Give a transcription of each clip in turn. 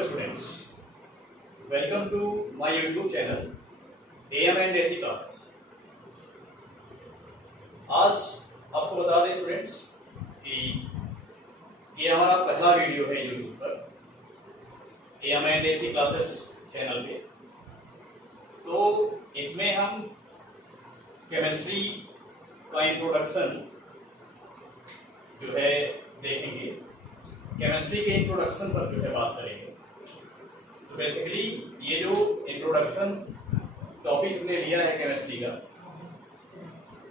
Hello students, welcome to my YouTube channel AM and AC classes। आज आपको बता दें स्टूडेंट्स कि ये हमारा पहला वीडियो है YouTube पर AM and AC classes channel पे। तो इसमें हम केमिस्ट्री का इंट्रोडक्शन जो है देखेंगे, केमिस्ट्री के इंट्रोडक्शन पर जो है बात करेंगे। तो बेसिकली ये जो इंट्रोडक्शन टॉपिक हमने लिया है केमिस्ट्री का,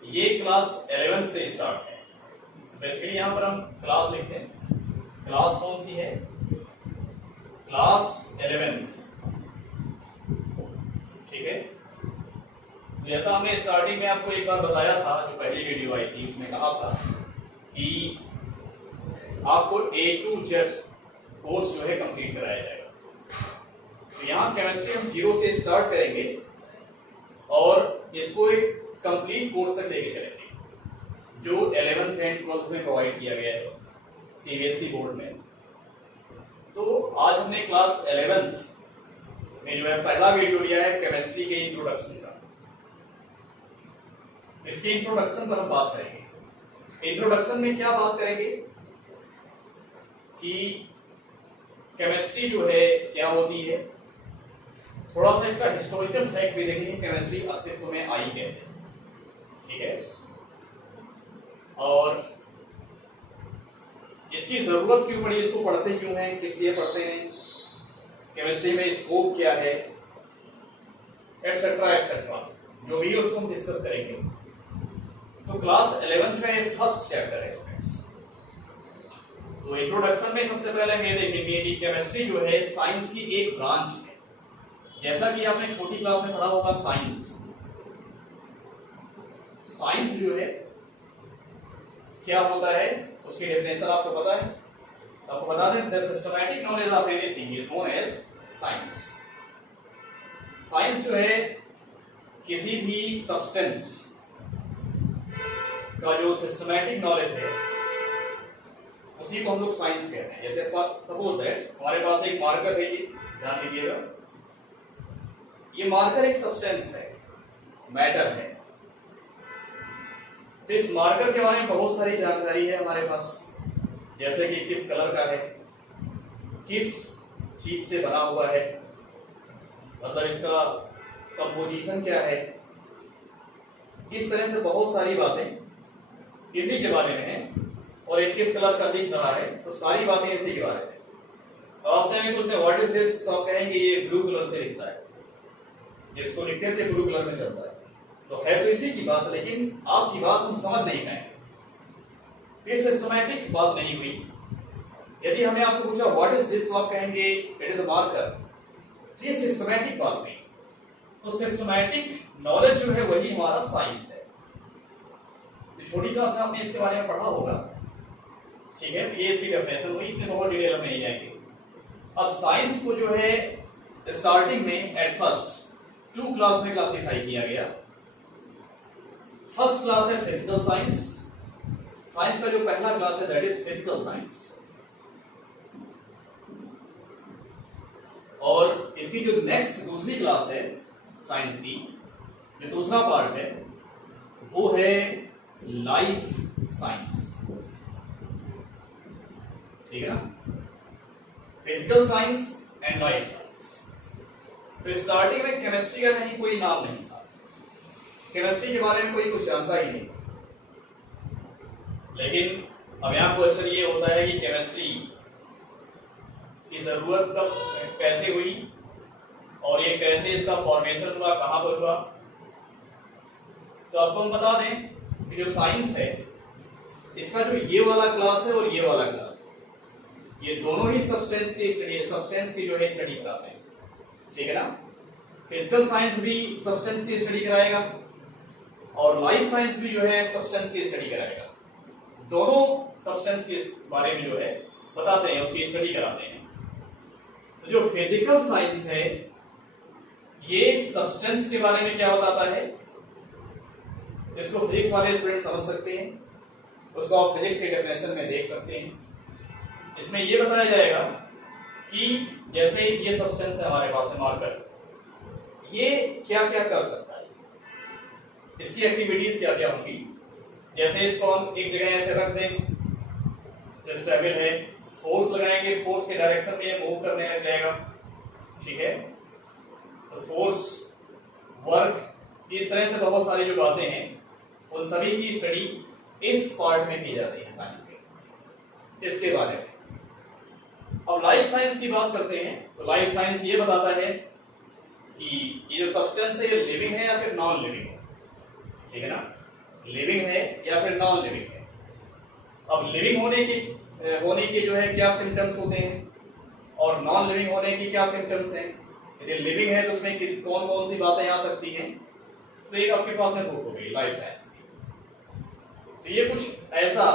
ये क्लास 11 से स्टार्ट है। बेसिकली यहाँ पर हम क्लास लिखते हैं, क्लास कौन सी है? क्लास 11, ठीक है। जैसा हमने स्टार्टिंग में आपको एक बार बताया था, जो पहली वीडियो आई थी उसमें कहा था कि आपको A to Z कोर्स जो है कंप्लीट कराया जाएगा। तो यहाँ केमिस्ट्री हम 0 से स्टार्ट करेंगे और इसको एक कंप्लीट कोर्स तक लेके चलेंगे, जो 11th एंड 12th में प्रोवाइड किया गया है CBSE बोर्ड में। तो आज हमने क्लास 11th में जो है पहला वीडियो लिया है केमिस्ट्री के इंट्रोडक्शन का। इसके इंट्रोडक्शन पर हम बात करेंगे। इंट्रोडक्शन में क्या बात करेंगे कि केमिस्ट्री जो है क्या होती है, थोड़ा सा इसका हिस्टोरिकल फैक्ट भी देखेंगे, केमिस्ट्री अस्तित्व में आई कैसे, ठीक है। और इसकी जरूरत क्यों पड़ी, इसको पढ़ते क्यों हैं, किस लिए पढ़ते हैं, केमिस्ट्री में स्कोप क्या है, एटसेट्रा एटसेट्रा, जो भी है उसको हम डिस्कस करेंगे। तो क्लास 11th में फर्स्ट चैप्टर है स्टूडेंट्स। तो इंट्रोडक्शन में सबसे पहले हम ये देखेंगे कि केमिस्ट्री जो है साइंस की एक ब्रांच है। जैसा कि आपने छोटी क्लास में पढ़ा होगा साइंस, साइंस जो है क्या होता है, उसकी डेफिनेशन आपको पता है। आपको बता दें, the systematic knowledge of anything is known as science. Science जो है किसी भी सब्सटेंस का जो सिस्टमैटिक नॉलेज है उसी को हम लोग साइंस कहते हैं। जैसे सपोज दैट हमारे पास एक मार्कर है, ये ध्यान दीजिएगा, ये मार्कर एक सब्सटेंस है, मैटर है। तो इस मार्कर के बारे में बहुत सारी जानकारी है हमारे पास, जैसे कि किस कलर का है, किस चीज से बना हुआ है, मतलब इसका कंपोजिशन क्या है, इस तरह से बहुत सारी बातें इसी के बारे में है। और एक किस कलर का दिख रहा है, तो सारी बातें इसी के बारे में। तो आपसे हमें पूछते हैं व्हाट इज दिस, तो आप कहेंगे ये ब्लू कलर से लिखता है, जिसको लिखते थे ब्लू कलर में चलता है। तो है तो इसी की बात, लेकिन आपकी बात हम समझ नहीं पाए, ये सिस्टमैटिक बात नहीं हुई। यदि हमने आपसे पूछा व्हाट इज दिस, तो आप कहेंगे इट इज अ मार्कर। ये सिस्टमैटिक बात नहीं। तो सिस्टमैटिक नॉलेज जो है वही हमारा साइंस है। तो छोटी क्लास में आपने इसके बारे में पढ़ा होगा, ठीक है। ये इसकी डेफिनेशन हुई, इसमें बहुत डिटेल में नहीं जाएंगे। अब साइंस को जो है स्टार्टिंग में एट फर्स्ट 2 क्लास में क्लासिफाई किया गया। फर्स्ट क्लास है फिजिकल साइंस। साइंस का जो पहला क्लास है दैट इज फिजिकल साइंस। और इसकी जो नेक्स्ट दूसरी क्लास है साइंस की, जो दूसरा पार्ट है वो है लाइफ साइंस, ठीक है ना। Physical science and life science. तो स्टार्टिंग में केमिस्ट्री का कहीं कोई नाम नहीं था, केमिस्ट्री के बारे में कोई कुछ जानता ही नहीं। लेकिन अब यहां क्वेश्चन ये होता है कि केमिस्ट्री की जरूरत कब कैसे हुई, और ये कैसे इसका फॉर्मेशन हुआ, कहां पर हुआ। तो आपको हम बता दें कि जो साइंस है इसका जो ये वाला क्लास है और ये वाला क्लास है, ये दोनों ही सब्सटेंस की जो है स्टडी कराते हैं, ठीक है ना। फिजिकल साइंस भी सब्सटेंस की स्टडी कराएगा और लाइफ साइंस भी जो है सब्सटेंस की स्टडी कराएगा। दोनों सब्सटेंस के बारे में जो है बताते हैं, उसकी स्टडी कराते हैं। तो जो फिजिकल साइंस है ये सब्सटेंस के बारे में क्या बताता है, इसको फिजिक्स वाले स्टूडेंट समझ सकते हैं, उसको आप फिजिक्स के डेफिनेशन में देख सकते हैं। इसमें यह बताया जाएगा कि जैसे ये सब्सटेंस है हमारे पास में मार्कर, ये क्या क्या कर सकता है, इसकी एक्टिविटीज क्या क्या होंगी। जैसे इसको हम एक जगह ऐसे रख दें जो स्टेबल है, फोर्स लगाएंगे, फोर्स के डायरेक्शन में मूव करने लग जाएगा, ठीक है। तो फोर्स, वर्क, इस तरह से बहुत सारी जो बातें हैं उन सभी की स्टडी इस पार्ट में की जाती है साइंस के, इसके बारे में। अब लाइफ साइंस की बात करते हैं तो लाइफ साइंस ये बताता है कि ये जो सब्सटेंस है ये लिविंग है या फिर नॉन लिविंग है, ठीक है ना, लिविंग है या फिर नॉन लिविंग है। अब लिविंग होने के जो है क्या सिम्टम्स होते हैं और नॉन लिविंग होने की क्या सिम्टम्स हैं। यदि लिविंग है तो उसमें कौन कौन सी बातें आ सकती हैं, तो एक आपके पास में बुक हो गई लाइफ साइंस की। तो ये कुछ ऐसा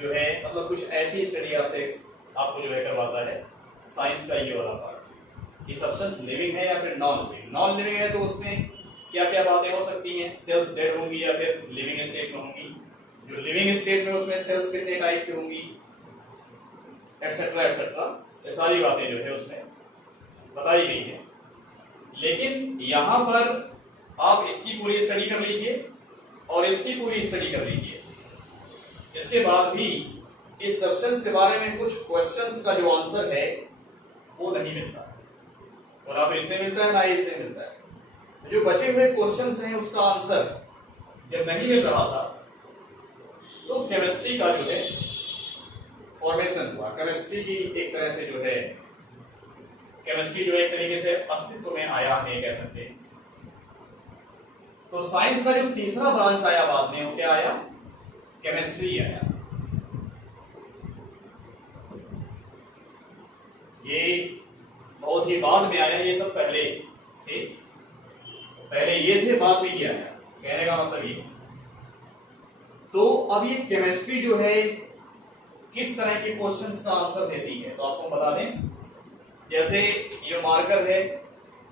जो है, मतलब कुछ ऐसी स्टडी आपको जो है करवाता है साइंस का ये वाला पार्ट कि सब्सटेंस लिविंग है या फिर नॉन लिविंग। नॉन लिविंग है तो उसमें क्या क्या बातें हो सकती हैं, सेल्स डेड होंगी या फिर लिविंग स्टेट में होंगी। जो लिविंग स्टेट में उसमें सेल्स कितने टाइप की होंगी, एटसेट्रा एटसेट्रा, ये सारी बातें जो है उसमें बताई गई है। लेकिन यहां पर आप इसकी पूरी स्टडी कर लीजिए और इसकी पूरी स्टडी कर लीजिए, इसके बाद भी इस सब्सटेंस के बारे में कुछ क्वेश्चंस का जो आंसर है वो नहीं मिलता, और ना तो इसमें मिलता है ना ही इसमें मिलता है। जो बचे हुए क्वेश्चंस हैं उसका आंसर जब नहीं मिल रहा था तो केमिस्ट्री का जो है फॉर्मेशन हुआ। केमिस्ट्री की एक तरह से जो है, केमिस्ट्री जो एक तरीके से अस्तित्व में आया है कह सकते हैं। तो साइंस का जो तीसरा ब्रांच आया बाद में वो क्या आया, केमिस्ट्री आया। ये बहुत ही बाद में आया, ये सब पहले थे, पहले ये थे बाद में किया आया, कहने का मतलब ये। तो अब ये केमिस्ट्री जो है किस तरह के क्वेश्चंस का आंसर देती है, तो आपको बता दें। जैसे ये मार्कर है,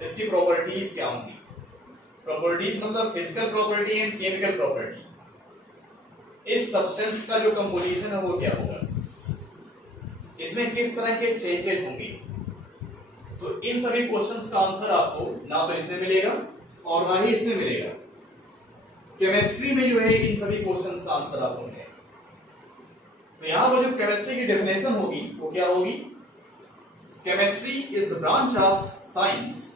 इसकी प्रॉपर्टीज क्या होंगी, प्रॉपर्टीज मतलब physical property and chemical properties. इस सब्सटेंस का जो कंपोजिशन है वो क्या होगा, इसमें किस तरह के चेंजेस होंगे। तो इन सभी क्वेश्चंस का आंसर आपको ना तो इसमें मिलेगा और ना ही इसमें मिलेगा। केमिस्ट्री में जो है इन सभी क्वेश्चंस का आंसर आपको मिलेगा। तो यहां पर जो केमिस्ट्री की डेफिनेशन होगी वो क्या होगी, chemistry is the branch of science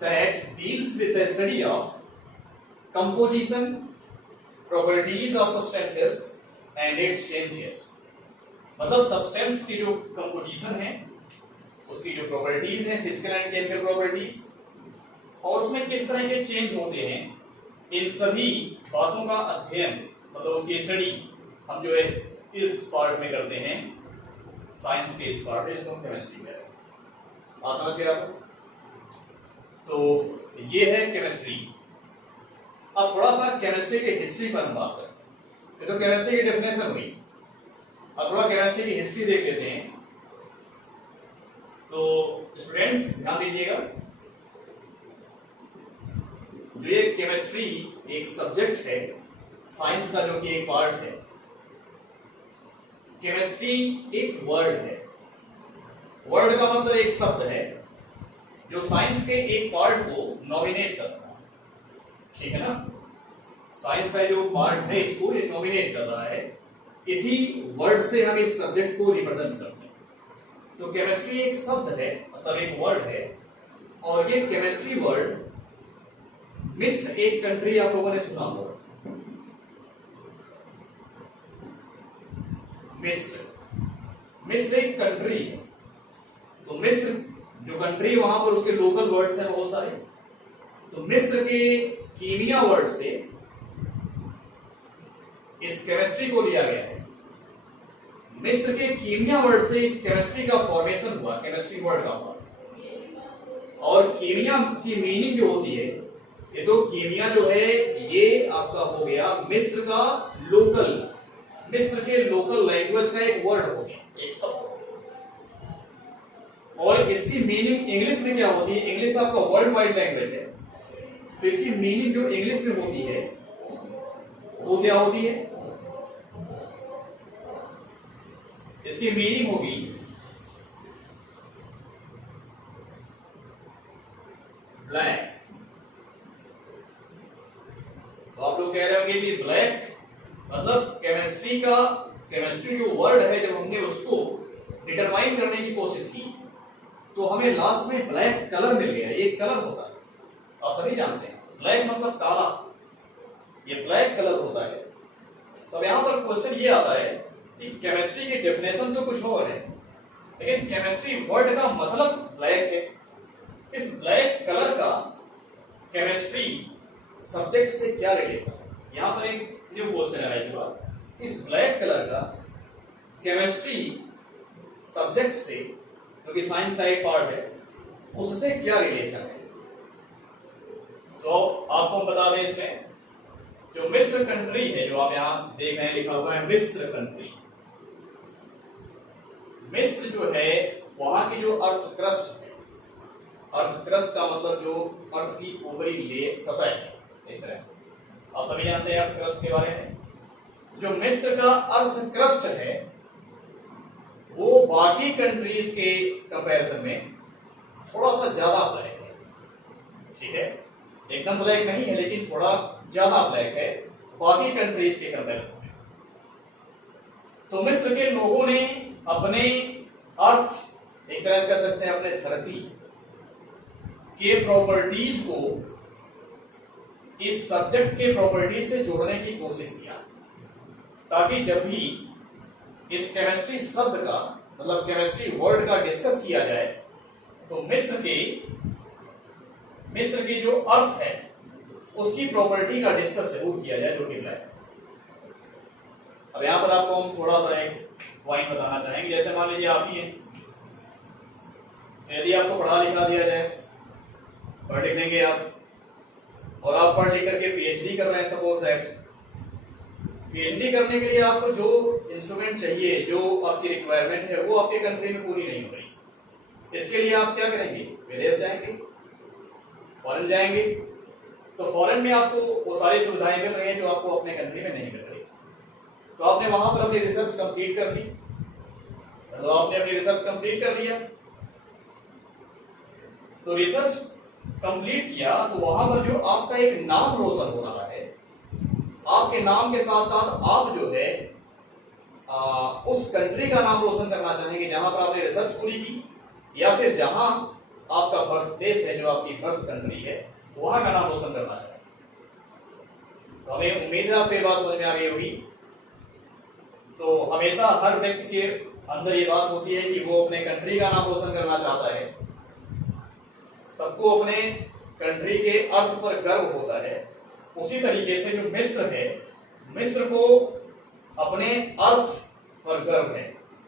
that deals with the study of composition, properties of substances and its changes। मतलब सब्सटेंस की जो कंपोजिशन है, उसकी जो प्रॉपर्टीज हैं, फिजिकल एंड केमिकल प्रॉपर्टीज, और उसमें किस तरह के चेंज होते हैं, इन सभी बातों का अध्ययन, मतलब उसकी स्टडी हम जो है इस पार्ट में करते हैं, साइंस के इस पार्ट में, इसको केमिस्ट्री कहते हैं। बात समझ गए आपको। तो ये है केमिस्ट्री। अब थोड़ा सा केमिस्ट्री की हिस्ट्री पर हम बात करें। ये तो केमिस्ट्री की डेफिनेशन हुई, अब थोड़ा केमिस्ट्री की हिस्ट्री देख लेते हैं। तो स्टूडेंट्स ध्यान दीजिएगा, जो ये केमिस्ट्री एक सब्जेक्ट है साइंस का, जो कि एक पार्ट है। केमिस्ट्री एक वर्ड है, वर्ड का मतलब एक शब्द है जो साइंस के एक पार्ट को नॉमिनेट करता है, ठीक है ना। साइंस का जो पार्ट है इसको ये नॉमिनेट कर रहा है, इसी वर्ड से हम इस सब्जेक्ट को रिप्रेजेंट करते हैं। तो केमिस्ट्री एक शब्द है, मतलब एक वर्ड है, और ये केमिस्ट्री वर्ड मिस्र एक कंट्री आप लोगों ने सुना होगा, मिस्र एक कंट्री है। तो मिस्र जो कंट्री, वहां पर उसके लोकल वर्ड्स हैं बहुत सारे। तो मिस्र के कीमिया वर्ड से इस केमिस्ट्री को लिया गया है। मिस्र के कीमिया वर्ड से इस केमिस्ट्री का फॉर्मेशन हुआ, केमिस्ट्री वर्ड का फॉर्म। और कीमिया की मीनिंग जो होती है, ये तो कीमिया जो है ये आपका हो गया मिस्र का लोकल, मिस्र के लोकल लैंग्वेज का एक वर्ड हो गया, एक शब्द। और इसकी मीनिंग इंग्लिश में क्या होती है, इंग्लिश आपका वर्ल्ड वाइड लैंग्वेज है, तो इसकी मीनिंग जो इंग्लिश में होती है वो क्या होती है, इसकी मीनिंग होगी ब्लैक। तो आप लोग कह रहे होंगे कि ब्लैक मतलब केमिस्ट्री जो वर्ड है, जब हमने उसको डिटरमाइन करने की कोशिश की तो हमें लास्ट में ब्लैक कलर मिल गया। ये कलर होता है, आप सभी जानते हैं, ब्लैक मतलब काला, ये ब्लैक कलर होता है। तो अब यहां पर क्वेश्चन ये आता है कि केमिस्ट्री की डेफिनेशन तो कुछ और है, लेकिन केमिस्ट्री वर्ड का मतलब ब्लैक है। इस ब्लैक कलर का केमिस्ट्री सब्जेक्ट से क्या रिलेशन है? यहां पर एक न्यू क्वेश्चन है जो इस ब्लैक कलर का केमिस्ट्री सब्जेक्ट से, जो कि साइंस का एक पार्ट है, उससे क्या रिलेशन है? तो आपको हम बता दें, इसमें जो मिस्र कंट्री है, जो आप यहां देख रहे हैं लिखा हुआ है मिस्र कंट्री, मिस्र जो है वहां की जो अर्थ क्रस्ट है, अर्थ क्रस्ट का मतलब जो अर्थ की ऊपरी ले सतह है, एक तरह से आप सभी जानते हैं अर्थ क्रस्ट के बारे में। जो मिस्र का अर्थ क्रस्ट है वो बाकी कंट्रीज के कंपैरिजन में थोड़ा सा ज्यादा ब्लैक है, ठीक है, एकदम ब्लैक नहीं है लेकिन थोड़ा ज्यादा ब्लैक है बाकी कंट्रीज के कंपैरिजन में। तो मिस्र के लोगों ने अपने अर्थ, एक तरह से कह सकते हैं अपने धरती के प्रॉपर्टीज को इस सब्जेक्ट के प्रॉपर्टीज से जोड़ने की कोशिश किया, ताकि जब भी इस केमिस्ट्री शब्द का मतलब केमिस्ट्री वर्ड का डिस्कस किया जाए तो मिस्र की जो अर्थ है उसकी प्रॉपर्टी का डिस्कस जरूर किया जाए, जो कि ब्लैक। अब यहां पर आपको हम थोड़ा सा एक पॉइंट बताना चाहेंगे। जैसे मान लीजिए आप ही हैं, यदि आपको पढ़ा लिखा दिया जाए, पढ़ लिख लेंगे आप, और आप पढ़ लिख करके पीएचडी कर रहे हैं, सपोज दैट पीएचडी करने के लिए आपको जो इंस्ट्रूमेंट चाहिए, जो आपकी रिक्वायरमेंट है, वो आपके कंट्री में पूरी नहीं हो रही। इसके लिए आप क्या करेंगे? विदेश जाएंगे, फॉरेन जाएंगे। तो फॉरेन में आपको वो सारी सुविधाएं मिल रही हैं जो आपको अपने कंट्री में नहीं मिल रही। तो आपने वहां पर अपनी रिसर्च कंप्लीट कर ली, तो आपने अपनी रिसर्च कंप्लीट कर लिया, तो रिसर्च कंप्लीट किया तो वहां पर जो आपका एक नाम रोशन हो रहा है, आपके नाम के साथ साथ आप जो है उस कंट्री का नाम रोशन करना चाहेंगे जहां पर आपने रिसर्च पूरी की, या फिर जहां आपका बर्थ प्लेस है, जो आपकी बर्थ कंट्री है, वहां का नाम रोशन करना चाहेंगे। तो हमें उम्मीद है आपको ये बात समझ में आ गई होगी। तो हमेशा हर व्यक्ति के अंदर ये बात होती है कि वो अपने कंट्री का नाम रोशन करना चाहता है, सबको अपने कंट्री के अर्थ पर गर्व होता है। उसी तरीके से जो मिस्र है, मिस्र को अपने अर्थ पर गर्व है।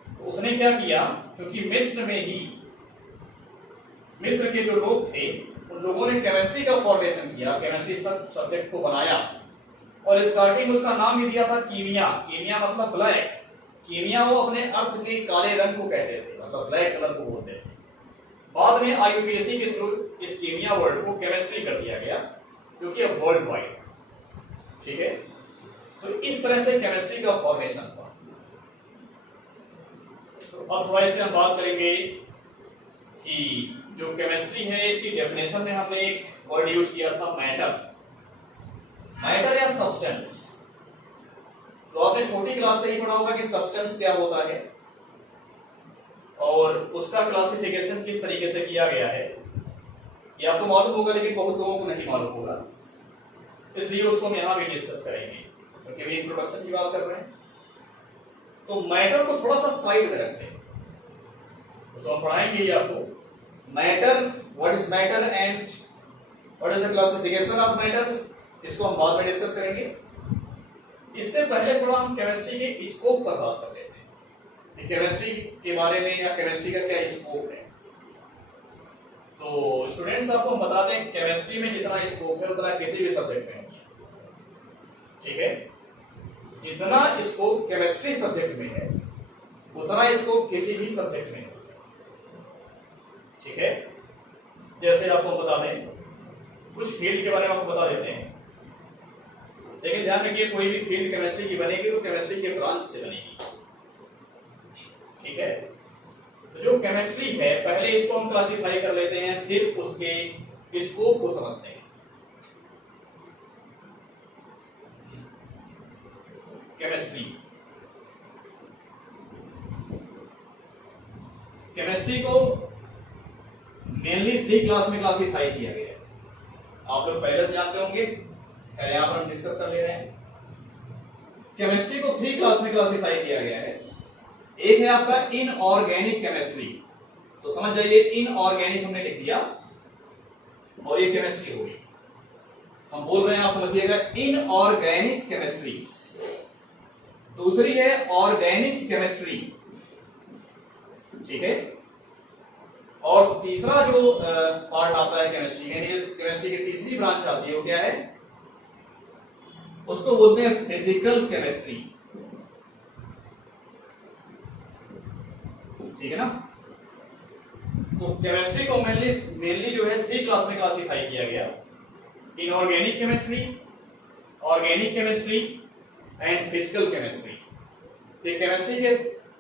तो उसने क्या किया, क्योंकि मिस्र में ही मिस्र के जो लोग थे उन लोगों ने केमिस्ट्री का फॉर्मेशन किया, केमिस्ट्री सब्जेक्ट को बनाया, और स्टार्टिंग में उसका नाम ही दिया था कीमिया। कीमिया मतलब ब्लैक, कीमिया वो अपने अर्थ के काले रंग को कहते थे, मतलब ब्लैक कलर को बोलते थे। बाद में आईयूपीएससी के थ्रू इस कीमिया वर्ड को केमिस्ट्री कर दिया गया, जो कि अब वर्ल्ड वाइड, ठीक है। तो इस तरह से केमिस्ट्री का फॉर्मेशन हुआ। तो अब थोड़ा इसमें हम बात करेंगे कि जो केमिस्ट्री है इसकी डेफिनेशन में हमने एक वर्ड यूज किया था, मैटर। मैटर या सब्सटेंस। तो आपने छोटी क्लास से ही पढ़ा होगा कि सब्सटेंस क्या होता है और उसका क्लासिफिकेशन किस तरीके से किया गया है, ये आपको मालूम होगा, लेकिन बहुत लोगों को नहीं मालूम होगा, इसलिए उसको हम यहां भी डिस्कस करेंगे, क्योंकि अभी इंट्रोडक्शन की बात कर रहे हैं। तो मैटर को थोड़ा सा साइड में रखते हैं, तो हम पढ़ाएंगे ये आपको matter, what is matter and what is the classification of matter, इसको हम बाद में डिस्कस करेंगे। इससे पहले थोड़ा हम केमिस्ट्री के स्कोप पर बात कर लेते हैं, केमिस्ट्री के बारे में, या केमिस्ट्री का क्या स्कोप है। तो स्टूडेंट्स आपको हम बता दें, केमिस्ट्री में जितना स्कोप है उतना किसी भी सब्जेक्ट में नहीं है, ठीक है। जितना स्कोप केमिस्ट्री सब्जेक्ट में है उतना स्कोप किसी भी सब्जेक्ट में नहीं, ठीक है। जैसे आपको बता दें, कुछ फील्ड के बारे में आपको बता देते हैं, लेकिन ध्यान रखिए कोई भी फील्ड केमिस्ट्री की बनेगी तो केमिस्ट्री के ब्रांच से बनेगी, ठीक है। तो जो केमिस्ट्री है पहले इसको हम क्लासिफाई कर लेते हैं, फिर उसके स्कोप को समझते हैं। केमिस्ट्री, केमिस्ट्री को मेनली 3 क्लास में क्लासिफाई किया गया है। आप लोग पहले से जानते होंगे, पहले यहां पर हम डिस्कस कर ले रहे हैं। केमिस्ट्री को 3 क्लास में क्लासिफाई किया गया है। एक है आपका इनऑर्गेनिक केमिस्ट्री, तो समझ जाइए इनऑर्गेनिक हमने लिख दिया और ये केमिस्ट्री हो गई। हम बोल रहे हैं, आप समझिएगा, इनऑर्गेनिक केमिस्ट्री। दूसरी है ऑर्गेनिक केमिस्ट्री, ठीक है। और तीसरा जो पार्ट आता है केमिस्ट्री में, केमिस्ट्री की तीसरी ब्रांच आती है, वो क्या है, उसको बोलते हैं फिजिकल केमिस्ट्री, ठीक है ना। तो केमिस्ट्री को मेनली जो है 3 क्लास में क्लासिफाई किया गया, inorganic chemistry, organic chemistry and physical chemistry. तो केमिस्ट्री के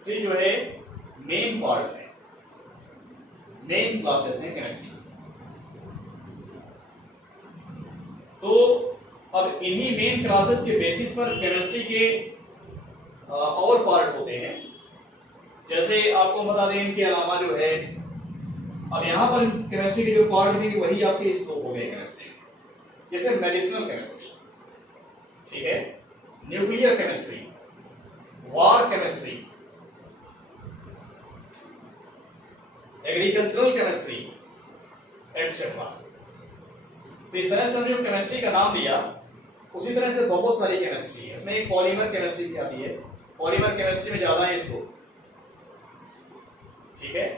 3 जो है मेन पार्ट है, मेन क्लासेस हैं केमिस्ट्री। तो अब इन्हीं मेन क्लासेस के बेसिस पर केमिस्ट्री के और पार्ट होते हैं। जैसे आपको बता दें, इनके अलावा जो है, अब यहां पर केमिस्ट्री के जो पार्ट हैं वही आपके स्कोप हो गए केमिस्ट्री। जैसे मेडिसिनल केमिस्ट्री, ठीक है, न्यूक्लियर केमिस्ट्री, वार केमिस्ट्री, एग्रीकल्चरल केमिस्ट्री एटसेट्रा। तो इस तरह से हमने जो केमिस्ट्री का नाम लिया, उसी तरह से बहुत सारी केमिस्ट्री है। उसमें एक पॉलीमर केमिस्ट्री भी आती है, पॉलीमर केमिस्ट्री में ज्यादा है इसको, ठीक है।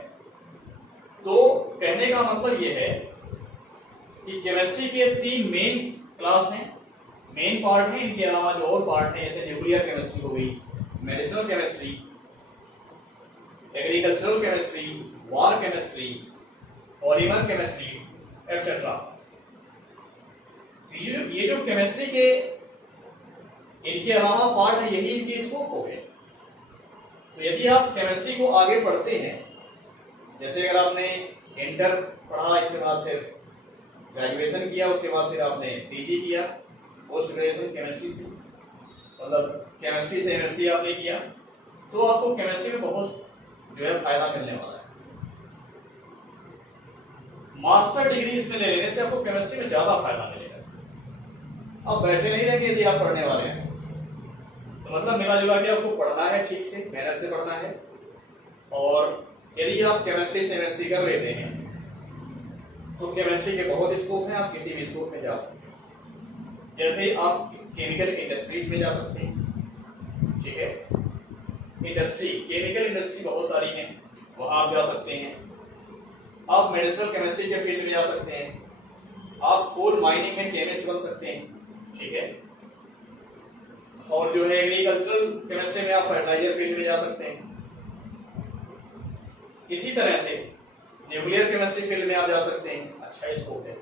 तो कहने का मतलब यह है कि केमिस्ट्री के 3 मेन क्लास हैं, मेन पार्ट हैं। इनके अलावा जो और पार्ट हैं, जैसे न्यूक्लियर केमिस्ट्री हो गई, मेडिसिनल केमिस्ट्री, एग्रीकल्चरल केमिस्ट्री, वार केमिस्ट्री, पॉलीमर केमिस्ट्री एटसेट्रा। ये जो केमिस्ट्री के इनके अलावा पार्ट है, यही इनके स्कोप हो गए। तो यदि आप केमिस्ट्री को आगे पढ़ते हैं, जैसे अगर आपने इंटर पढ़ा, इसके बाद फिर ग्रेजुएशन किया, उसके बाद फिर आपने पीजी किया, पोस्ट ग्रेजुएशन केमिस्ट्री से, मतलब केमिस्ट्री से एमएससी आपने किया, तो आपको केमिस्ट्री में बहुत जो है फायदा मिलने वाला है। मास्टर डिग्री इसमें ले लेने से आपको केमिस्ट्री में ज्यादा फायदा मिलेगा। अब बैठे नहीं रहेंगे यदि आप पढ़ने वाले हैं, तो मतलब मिला जुला के आपको पढ़ना है, ठीक से मेहनत से पढ़ना है। और यदि आप केमिस्ट्री से एमएससी कर लेते हैं तो केमिस्ट्री के बहुत स्कोप हैं, आप किसी भी स्कोप में जा सकते हैं। जैसे आप केमिकल इंडस्ट्रीज में जा सकते हैं, ठीक है, इंडस्ट्री, केमिकल इंडस्ट्री बहुत सारी हैं, वहां आप जा सकते हैं। आप मेडिसिनल केमिस्ट्री के फील्ड में जा सकते हैं, आप कोल माइनिंग में केमिस्ट बन सकते हैं, ठीक है। और जो है एग्रीकल्चरल केमिस्ट्री में आप फर्टिलाइजर फील्ड में जा सकते हैं। इसी तरह से न्यूक्लियर केमिस्ट्री फील्ड में आप जा सकते हैं, अच्छा स्कोप है।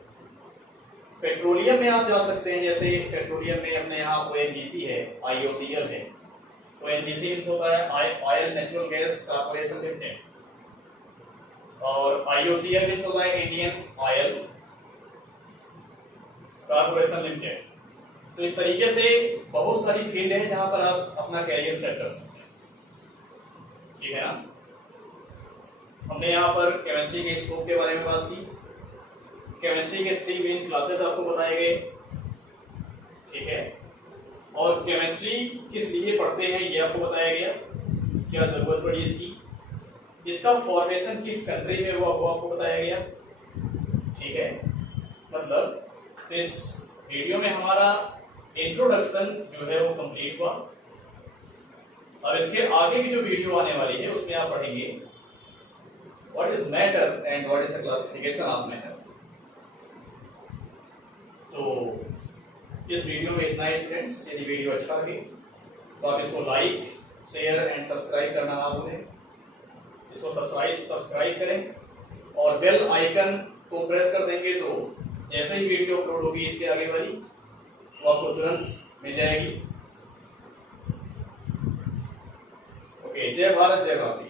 पेट्रोलियम में आप जा सकते हैं, जैसे पेट्रोलियम में अपने यहाँ ONGC है, IOCL है। ONGC मींस होता है oil natural gas corporation limited, और IOCL मींस होता है इंडियन ऑयल कॉर्पोरेशन लिमिटेड। तो इस तरीके से बहुत सारी फील्ड है जहां पर आप अपना कैरियर सेट कर सकते हैं, ठीक है ना। हमने यहाँ पर केमिस्ट्री के स्कोप के बारे में बात की, केमिस्ट्री के 3 मेन क्लासेस आपको बताए गए, ठीक है। और केमिस्ट्री किस लिए पढ़ते हैं ये आपको बताया गया, क्या जरूरत पड़ी इसकी, इसका फॉर्मेशन किस कंट्री में हुआ वो आपको बताया गया, ठीक है। मतलब इस वीडियो में हमारा इंट्रोडक्शन जो है वो कंप्लीट हुआ। और इसके आगे की जो वीडियो आने वाली है उसमें आप पढ़ेंगे what is matter and what is the classification of matter. तो इस वीडियो में इतना ही स्टूडेंट्स। यदि वीडियो अच्छा लगे तो आप इसको लाइक, शेयर एंड सब्सक्राइब करना ना भूलें। इसको सब्सक्राइब करें और बेल आइकन को प्रेस कर देंगे तो जैसे ही वीडियो अपलोड होगी इसके आगे वाली, वो आपको तुरंत मिल जाएगी। ओके, जय भारत, जय भारत।